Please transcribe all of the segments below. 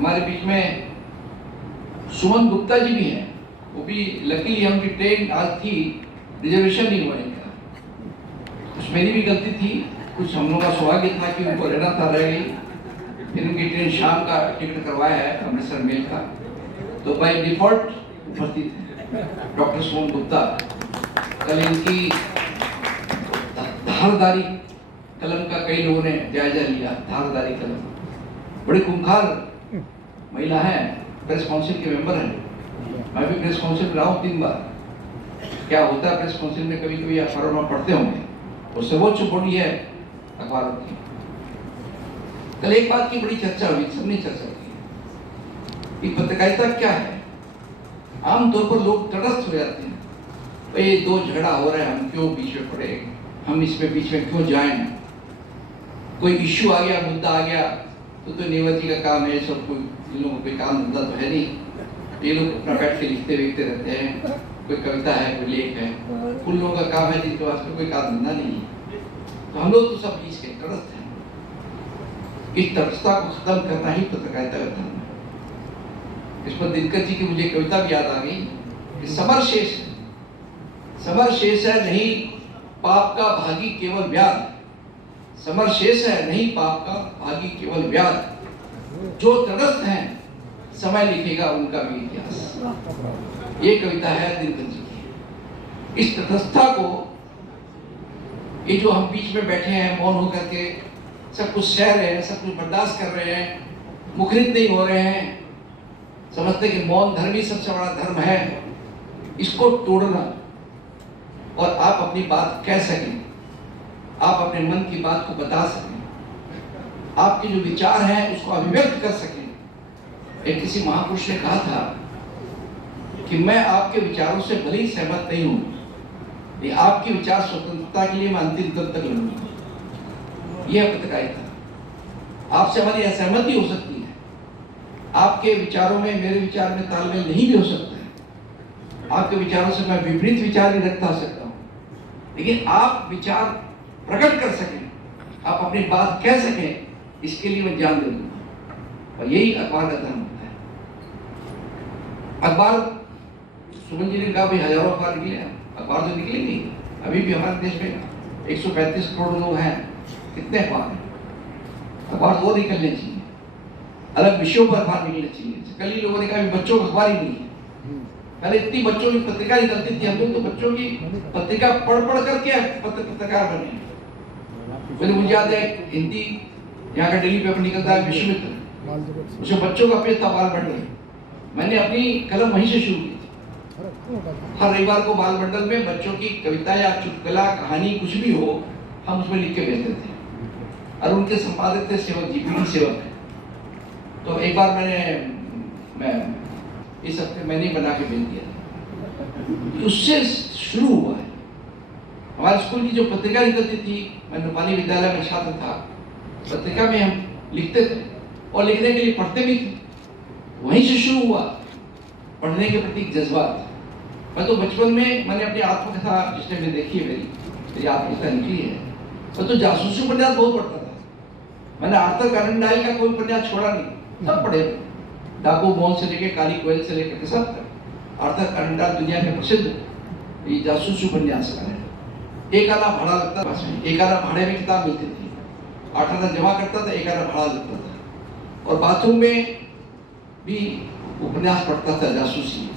हमारे बीच में सुमन गुप्ता जी भी हैं, वो भी लकीली उनकी ट्रेन आज थी, रिजर्वेशन नहीं हुआ इनका। कुछ मेरी भी गलती थी, कुछ हम लोग का सौभाग्य था कि उनको रहना था, रह गई। फिर उनकी ट्रेन शाम का टिकट करवाया है अमृतसर मेल का, तो बाई डिफॉल्ट उपस्थित है डॉक्टर सुमन गुप्ता। कल इनकी धारदारी कलम का कई लोगों ने जायजा लिया। धारदारी कलम बड़ी खूंखार महिला है, प्रेस काउंसिल के मेंबर हैं। मैं भी प्रेस काउंसिल में रहा हूँ 3 बार। क्या होता है प्रेस काउंसिल में, कभी कभी अखबारों में पढ़ते होंगे, वो सर्वोच्च बॉडी है अखबारों की। कल एक बात की बड़ी चर्चा हुई, सबने चर्चा की कि पत्रकारिता क्या है। आमतौर पर लोग तटस्थ हो जाते हैं, भाई 2 झगड़ा हो रहा है, हम क्यों बीच में पड़े, हम इसमें बीच में क्यों जाएं। कोई इश्यू आ गया, मुद्दा आ गया तो नेवर जी का काम है, सब कोई इन लोगों को काम धंधा तो है नहीं, ये लोग अपना बैठ के लिखते रहते हैं। कोई कविता है, कोई लेख है, उन लोगों का काम है जिनके पास कोई काम धंधा नहीं है। तो हम लोग तो सब बीच के तटस्थ हैं। इस तटस्थता को खत्म करना ही पत्रकारिता का धर्म है। इस पर दिनकर जी की मुझे कविता भी याद आ गई कि समर शेष है, समर शेष है नहीं पाप का भागी केवल व्याध, समर शेष है नहीं पाप का भागी केवल व्याध, जो तटस्थ हैं समय लिखेगा उनका भी इतिहास। ये कविता है दिनकर जी की। इस तटस्थता को, ये जो हम बीच में बैठे हैं मौन होकर के सब कुछ सह रहे हैं, सब कुछ बर्दाश्त कर रहे हैं, मुखरित नहीं हो रहे हैं, समझते कि मौन धर्म ही सबसे बड़ा धर्म है, इसको तोड़ना और आप अपनी बात कह सकें, आप अपने मन की बात को बता सकें, आपके जो विचार हैं उसको अभिव्यक्त कर सकें। एक किसी महापुरुष ने कहा था कि मैं आपके विचारों से भले ही सहमत नहीं हूं, ये आपकी विचार स्वतंत्रता के लिए मैं अंतिम दम तक लड़ूंगा। यह पत्रकारिता। आपसे हमारी असहमति हो सकती है, आपके विचारों में मेरे विचार में तालमेल नहीं भी हो सकता है, आपके विचारों से मैं विपरीत विचार भी रखता सकता हूँ, लेकिन आप विचार प्रकट कर सकें, आप अपनी बात कह सकें, इसके लिए मैं जान दे दूंगा। और यही अखबार का धर्म होता है। अखबार, सुमन जी ने कहा भाई हजारों अखबार निकले, अखबार तो निकलेंगे। अभी भी हमारे देश में 135 करोड़ लोग हैं, कितने अखबार हैं? अखबार वो निकलने चाहिए, अलग विषयों पर अखबार निकलने चाहिए। कल ही लोगों ने कहा बच्चों का अखबार ही नहीं है। पहले इतनी बच्चों की पत्रिका निकलती थी, हम लोग तो बच्चों की पत्रिका पढ़ करके पत्रकार बने। पहले मुझे याद है हिंदी यहाँ का डेली पेपर निकलता है विश्वमित्र, उसमें बच्चों का पेज था बाल बंडल। मैंने अपनी कलम वहीं से शुरू की थी। हर रविवार को बाल बंडल में बच्चों की कविता या चुटकुला कहानी कुछ भी हो, हम उसमें लिख के भेजते थे। और उनके संपादक थे सेवक जी, पीडी सेवक है। तो एक बार मैं इस हफ्ते मैंने बना के भेज दिया। उससे शुरू हुआ है। हमारे स्कूल की जो पत्रिका निकलती थी, मैं नेपाली विद्यालय में छात्र था, पत्रिका में हम लिखते थे और लिखने के लिए पढ़ते भी थे। वहीं से शुरू हुआ पढ़ने के प्रति जज्बात। मैं तो बचपन में मैंने अपनी आत्मकथा, जिसने मैं देखी है, मेरी आत्मकथा निकली है, मैं तो जासूसी उपन्यास बहुत पढ़ता था। मैंने आर्थर कॉनन डॉयल का कोई उपन्यास छोड़ा नहीं, सब पढ़े। डाकू मोहन से लेकर काली कोयल से लेकर सब तक। आर्थर कॉनन डॉयल दुनिया के प्रसिद्ध ये जासूसी उपन्यासकार है। एक आना भाड़ा लगता था, एक आना भाड़े में किताब मिलती थी, 8 आना जमा करता था, 1 आना भाड़ा लगता था। और बाथरूम में भी उपन्यास पढ़ता था जासूसी।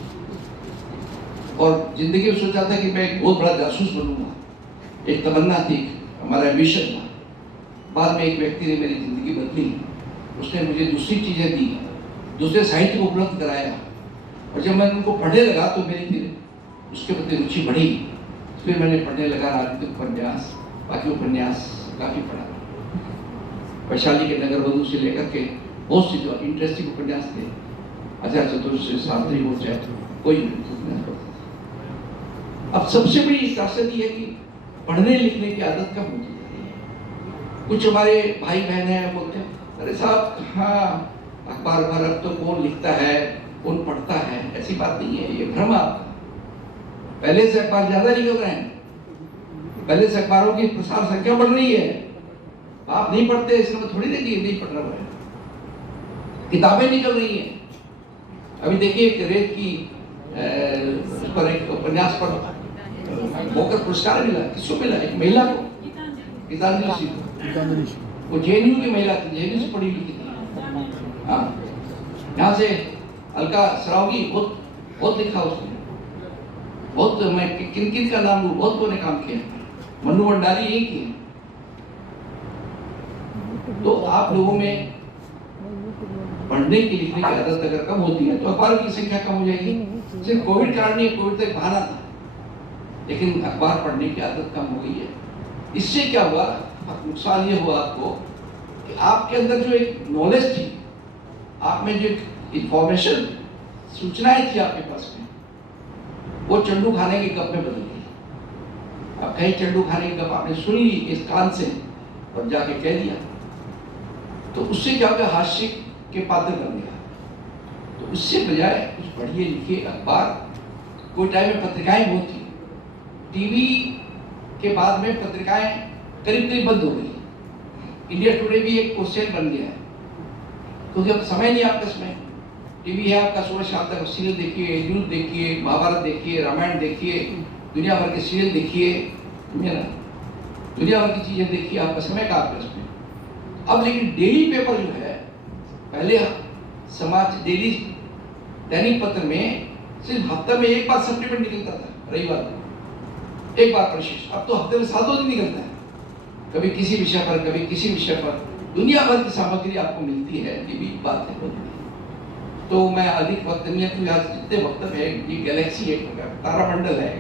और जिंदगी में सोचा था कि मैं एक बहुत बड़ा जासूस बनूंगा, एक तमन्ना थी, हमारा एम्बिशन था। बाद में एक व्यक्ति ने मेरी जिंदगी बदली, उसने मुझे दूसरी चीजें दी, दूसरे साहित्य को उपलब्ध कराया। और जब मैं उनको पढ़ने लगा तो मेरी फिर उसके प्रति रुचि बढ़ी। फिर मैंने पढ़ने लगा राजनीतिक उपन्यास, बाकी उपन्यास काफी पढ़ा। वैशाली के नगरवधु से लेकर के बहुत सी जो इंटरेस्टिंग उपन्यास थे, आचार्य चतुर्वेदी शास्त्री हो चाहे कोई उपन्यास पढ़ता था। अब सबसे बड़ी त्रासदी है कि पढ़ने लिखने की आदत कम होती जा रही है। कुछ हमारे भाई बहन हैं, बोलते हैं अरे साहब हाँ अखबार पर अब तो कौन लिखता है, कौन पढ़ता है। ऐसी बात नहीं है, ये भ्रम आपका। पहले से अखबार ज्यादा निकल रहे हैं, पहले से अखबारों की प्रसार संख्या बढ़ रही है। आप नहीं पढ़ते इसमें थोड़ी नहीं नहीं पढ़ रहा है। किताबें निकल रही हैं। अभी देखिए एक रेत की पर एक उपन्यास पर बोकर पुरस्कार मिला। किसको मिला? एक महिला को, गीतांजलि सिंह को। वो जेएनयू की महिला थी, जेएनयू से पढ़ी लिखी थी। हाँ, यहाँ से अलका सरावगी बहुत बहुत लिखा उसने, बहुत। मैं किन किन का नाम लूं, बहुत लोगों ने काम किया। मनु भंडारी यही किए। तो आप लोगों में पढ़ने की लिखने की आदत अगर कम होती है तो अखबारों की संख्या कम हो जाएगी। सिर्फ कोविड कारण नहीं, कोविड तो एक बहाना था, लेकिन अखबार पढ़ने की आदत कम हो गई है। इससे क्या हुआ, नुकसान ये हुआ आपको कि आपके अंदर जो एक नॉलेज थी, आप में जो इंफॉर्मेशन, सूचनाएं थी आपके पास में, वो चंडू खाने के गप में बदल गई। अब कहीं चंडू खाने की गप आपने सुन ली इस कान से और जाके कह दिया, तो उससे क्या होगा, हास्य के पात्र बन गया। तो उससे बजाय कुछ पढ़िए लिखिए अखबार। कोई टाइम में पत्रिकाएं बहुत थी, टीवी के बाद में पत्रिकाएं करीब करीब बंद हो गई। इंडिया टुडे भी एक क्वेश्चन बन गया है, क्योंकि अब समय नहीं आपके समय। टीवी है आपका, सुबह शाम तक सीरियल देखिए, न्यूज देखिए, महाभारत देखिए, रामायण देखिए, दुनिया भर के सीरियल देखिए, दुनिया भर की चीजें देखिए, आपका समय का आपके उसमें। अब लेकिन डेली पेपर जो है, पहले समाज डेली दैनिक पत्र में सिर्फ हफ्ते में एक बार सप्लीमेंट निकलता था, रविवार को एक बार परिशिष्ट। अब तो हफ्ते में 7 दिन निकलता है, कभी किसी विषय पर, कभी किसी विषय पर। दुनिया भर की सामग्री आपको मिलती है, ये भी बात है। तो मैं अधिक वक्त नहीं है, तो आज जितने वक्त है, ये गैलेक्सी एक तारामंडल है।